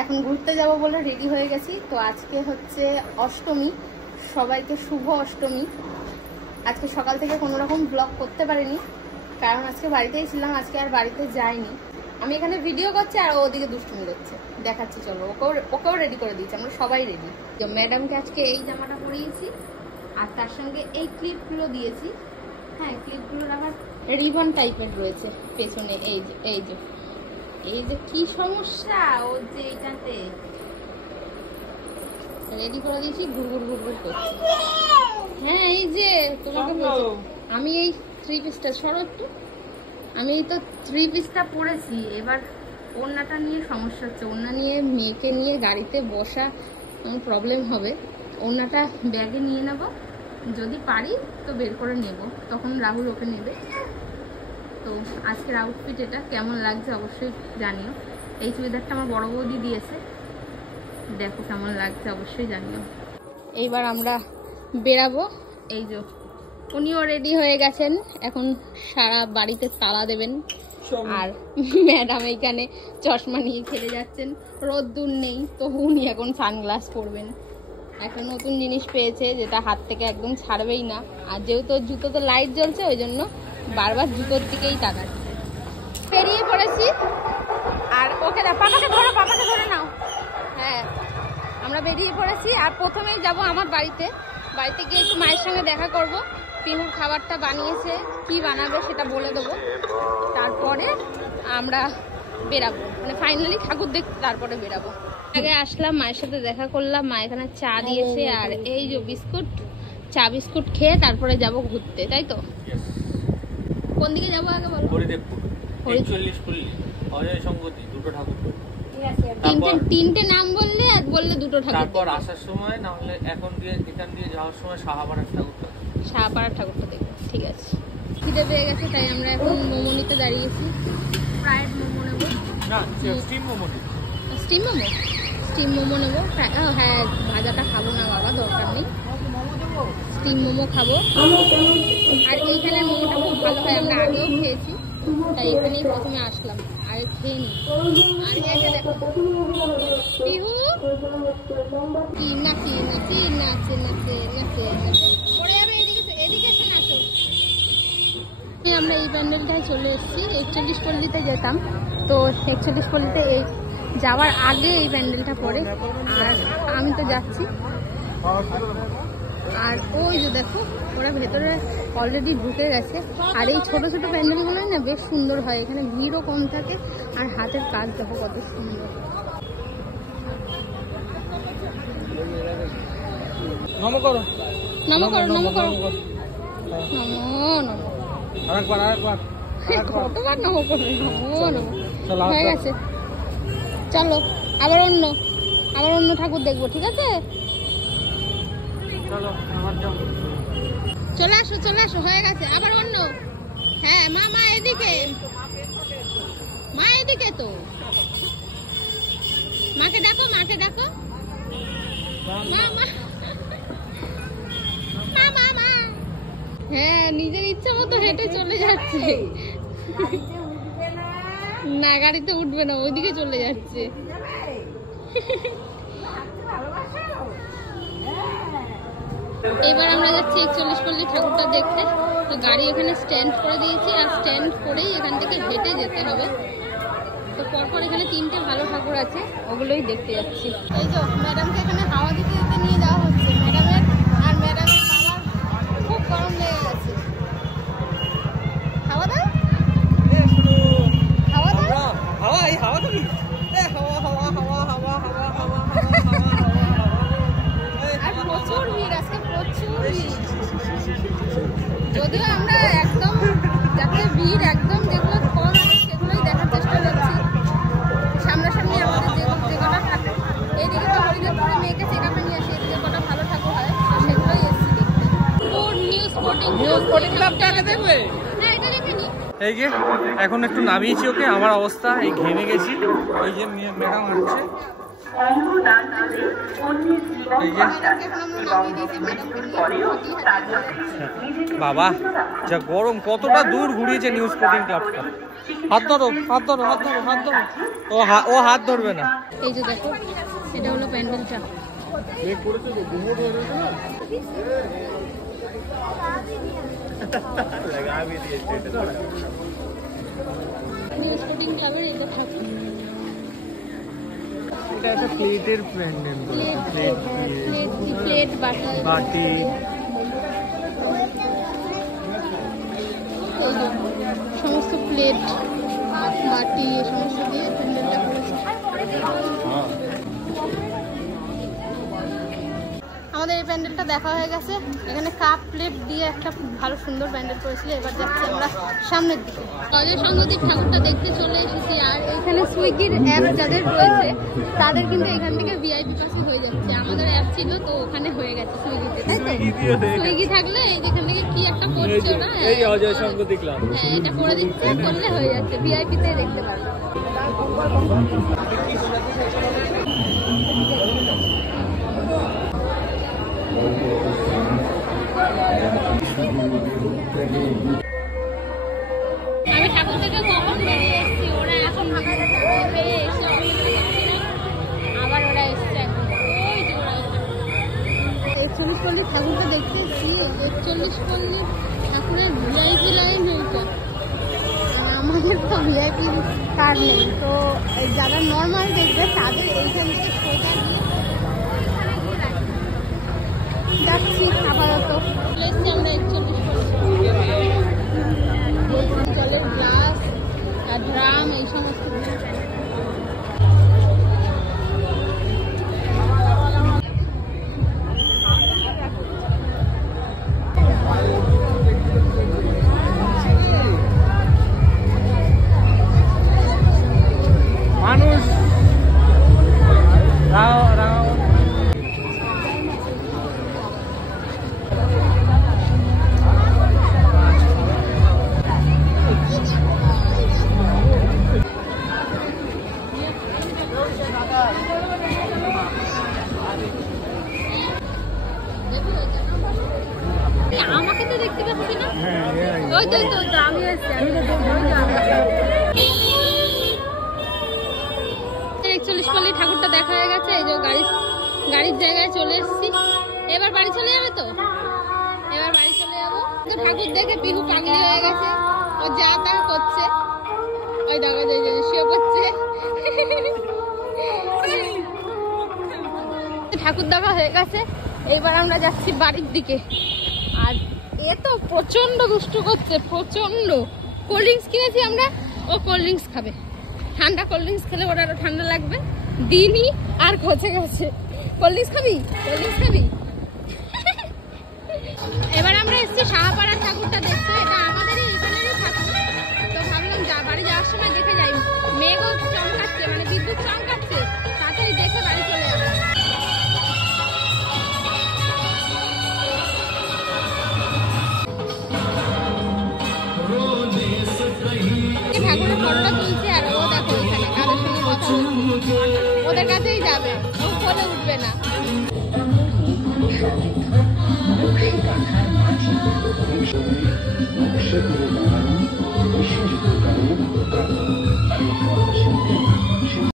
এখন ঘুরতে যাব বলে রেডি হয়ে গেছি। তো আজকে হচ্ছে অষ্টমী, সবাইকে শুভ অষ্টমী। আজকে সকাল থেকে কোনো রকম ব্লগ করতে পারিনি, কারণ আজকে বাড়িতেই ছিলাম, আজকে আর বাড়িতে যাইনি। আমি এখানে ভিডিও করছি আর ওদিকে দুষ্টুমি করছে, দেখাচ্ছি। চলো, ওকেও রেডি করে দিয়েছি, আমরা সবাই রেডি। তো ম্যাডামকে আজকে এই জামাটা পরিয়েছি আর তার সঙ্গে এই ক্লিপগুলো দিয়েছি। হ্যাঁ, ক্লিপগুলোর আবার রিবন টাইপের রয়েছে পেছনে। এই যে কি সমস্যা ওর, যে এইটাতে রেডি করে দিয়েছি, ঘুরঘুর করছি। হ্যাঁ, এই যে তোমাকে আমি এই 3 পিসটা সরো একটু, আমি তো 3 পিসটা পরেছি। এবার ওড়নাটা নিয়ে সমস্যা হচ্ছে, ওড়না নিয়ে মেয়েকে নিয়ে গাড়িতে বসা প্রবলেম হবে। ওড়নাটা ব্যাগে নিয়ে নেব, যদি পারি তো বের করে নেব, তখন রাহুল ওকে নেবে। তো আজকের আউটফিট এটা কেমন লাগছে অবশ্যই জানিও। এই চুড়িদারটা আমার বড় বৌদি দিয়েছে, দেখো কেমন লাগছে অবশ্যই জানিও। এইবার আমরা বেরাবো। এই যে উনিও রেডি হয়ে গেছেন, এখন সারা বাড়িতে তালা দেবেন। আর ম্যাডাম এইখানে চশমা নিয়ে খেলে যাচ্ছেন, রোদ্দুর নেই তো উনি এখন সানগ্লাস পরবেন। একটা নতুন জিনিস পেয়েছে যেটা হাত থেকে একদম ছাড়বেই না। আর যেহেতু জুতোতে লাইট জ্বলছে ওই জন্য বারবার জুতোর দিকেই তাকাচ্ছে। বেরিয়ে পড়েছি আর ওকে পাপাকে ধরে নাও। হ্যাঁ, আমরা বেরিয়ে পড়েছি আর প্রথমেই যাব আমার বাড়িতে গিয়ে একটু মায়ের সঙ্গে দেখা করব। পিহুর খাবারটা বানিয়েছে, কি বানাবে সেটা বলে দেবো, তারপরে আমরা বেরাবো, মানে ফাইনালি ঠাকুর দেখতে তারপরে বেরাবো। আগে আসলাম, মায়ের সাথে দেখা করলাম, মা এখানে চা দিয়েছে আর এই যে চা বিস্কুট খেয়ে তারপরে যাব ঘুরতে, তাই তো? কোন দিকে যাবো আগে বলো? তিনটে নাম বললে, আর বললে দুটো ঠাকুর। তারপর আসার সময় না হলে এখন দিয়ে এখান দিয়ে যাওয়ার সময় শাহপাড়ার ঠাকুরটা দেখবো। ঠিক আছে, খিদে পেয়ে গেছে তাই আমরা এখন মোমো নিতে দাঁড়িয়েছি। ফ্রাইড মোমো নেবো না, স্টিম মোমো নেবো। হ্যাঁ, ভাজাটা খাবো না বাবা, দরকার নেই, স্টিম মোমো খাবো। আর এইখানে মোমোটা খুব ভালো হয়, আমরা আগেও খেয়েছি, তাই এখানেই প্রথমে আসলাম, আগে খেয়ে নিই। আর একে দেখো পিহু নাচে পড়ে যাবে, এদিকে এসে নাচো। আমরা এই প্যান্ডেলটায় চলে এসেছি। 41 পল্লীতে যেতাম, তো 41 পল্লীতে এই যাওয়ার আগে এই প্যান্ডেলটা পড়ে, আর আমি তো যাচ্ছি। আর ওই যে দেখো ওরা ভেতরে অলরেডি ঢুকে গেছে। আর এই ছোট ছোট প্যান্ডেলগুলো না বেশ সুন্দর হয়, এখানে ভিড়ও কম থাকে আর হাতের কাজ দেখো কত সুন্দর। নমো করো। কতবার নমো করবো, হয়ে গেছে। চলো আবার অন্য ঠাকুর দেখবো, ঠিক আছে? চলে আসো, হয়ে গেছে আবার অন্য। হ্যাঁ, মা এদিকে, তো মাকে ডাকো মা। হ্যাঁ, নিজের ইচ্ছা মতো হেঁটে চলে যাচ্ছে না, গাড়িতে উঠবে না, ওইদিকে চলে যাচ্ছে। এবার আমরা যাচ্ছি 41 পল্লী ঠাকুরটা দেখতে। তো গাড়ি এখানে স্ট্যান্ড করে দিয়েছি, আর স্ট্যান্ড করেই এখান থেকে হেঁটে যেতে হবে। তো পরপর এখানে 3টে ভালো ঠাকুর আছে, ওগুলোই দেখতে যাচ্ছি। এই তো ম্যাডামকে এখানে হাওয়া দিতে নিয়ে যাওয়া হচ্ছে। ম্যাডামের বাবার খুব গরম লেগে গেছে। হাওয়া দাও, আর প্রচুর ভিড় আজকে, প্রচুর ভিড়। যদিও আমরা একদম যাতে ভিড় একদম যেগুলো কম সেগুলোই দেখার চেষ্টা করছি। সামনাসামনি আমাদের যে কটা ঠাকুর, এইদিকে তো হরিদেবপুরে মেয়েকে চেকআপে নিয়ে আসি, এদিকে কটা ভালো ঠাকুর হয় সেগুলোই এসছি দেখতে। নিউ স্পোর্টিং ক্লাবটা আগে দেখবে না, এটা দেখে নি। এই যে এখন একটু নামিয়েছি ওকে, আমার অবস্থা এই ঘেমে গেছি। ওই যে ম্যাডাম আসছে, বাবা যা গরম, কতটা দূর ঘুরিয়েছে নিউ স্পোর্টিং ক্লাবটা। হাত ধরো, হাত ধরো, হাত ধরো, হাত ধরো। ও হাত ধরবে না। এই যে দেখো, এটা হলো প্যান্ডেলটা। নিউ স্পোর্টিং ক্লাবের এটা থাকে। এটা একটা প্লেটের প্যান্ডেল, প্লেট বাটি। সমস্ত প্লেট বাটি এ সমস্ত দিয়ে প্যান্ডেলটা করেছে। আমাদের এই প্যান্ডেলটা দেখা হয়ে গেছে। এখানে কাপ প্লেট দিয়ে একটা ভালো সুন্দর প্যান্ডেল করেছিল। এবার যাচ্ছি আমরা সামনের দিকে। কলের সঙ্গীত ঠাকুরটা দেখতে চলে এসেছি। আর এখানে সুইগির অ্যাপ যাদের রয়েছে তাদের কিন্তু এখান থেকে ভিআইপি পাসও হয়ে যাচ্ছে। আমাদের অ্যাপ ছিল তো ওখানে হয়ে গেছে সুইগিতে, তাই তো? সুইগি থাকলে এই যেখান থেকে কি একটা করছে ওরা, এই অজয় সঙ্গীত ক্লাব, হ্যাঁ এটা করে দিচ্ছে, করলে হয়ে যাচ্ছে, ভিআইপিতে দেখতে পারবে। আমি ঠাকুর থেকে কখন বেরিয়ে এসেছি, ওরা এখন বেরিয়ে এসছে, আবার ওরা এসছে। 41 পল্লী ঠাকুরটা দেখতে এসেছি। 41 পল্লী ঠাকুরের ভিআইপি লাইন এইটা। আমাদের তো ভিআইপি কার্ড নেই, তো যারা নর্মাল দেখবে তাদের এইখান থেকে সোজা গিয়ে যাচ্ছি আপাতত। আমরা 41 জলের গ্লাস আর ড্রাম এই সমস্ত মানুষ আমাকে তো দেখতে পাচ্ছি না। ওই তো আমি এসেছি। 41 পল্লী ঠাকুরটা দেখা হয়ে গেছে। এই যে গাড়ির জায়গায় চলে এসেছি। এবার বাড়ি চলে যাবে তো? এবার বাড়ি চলে যাবো। তো ঠাকুর দেখে পিহু পাগলি হয়ে গেছে, ও যা তা করছে। ওই দেখা যায় শুয়ে পড়ছে। ঠাকুর দেখা হয়ে গেছে, এইবার আমরা যাচ্ছি বাড়ির দিকে। আর এ তো প্রচন্ড দুষ্টু করছে, প্রচন্ড। কোল্ড ড্রিঙ্কস কিনেছি আমরা, ও কোল্ড ড্রিঙ্কস খাবে। ঠান্ডা কোল্ড ড্রিঙ্কস খেলে ওর আরো ঠান্ডা লাগবে। দিনই আর খচে গেছে। কোল্ড ড্রিঙ্কস খাবি? কোল্ড ড্রিঙ্কস খাবি? এবার আমরা এসেছি শাহপাড়ার ঠাকুরটা দেখতে। এটা আমাদেরই এখানেরই ঠাকুর। তো ভাবলাম বাড়ি যাওয়ার সময় দেখে যাই। মেঘও চমকাচ্ছে, মানে বিদ্যুৎ চমকাচ্ছে, তাড়াতাড়ি দেখে বাড়ি চলে যাবো। ঠাকুরের ফটোটা তুলছি আর ও দেখো এখানে কারোর সঙ্গে কথা বলছে। ওদের কাছেই যাবে, ও ফোনে উঠবে না।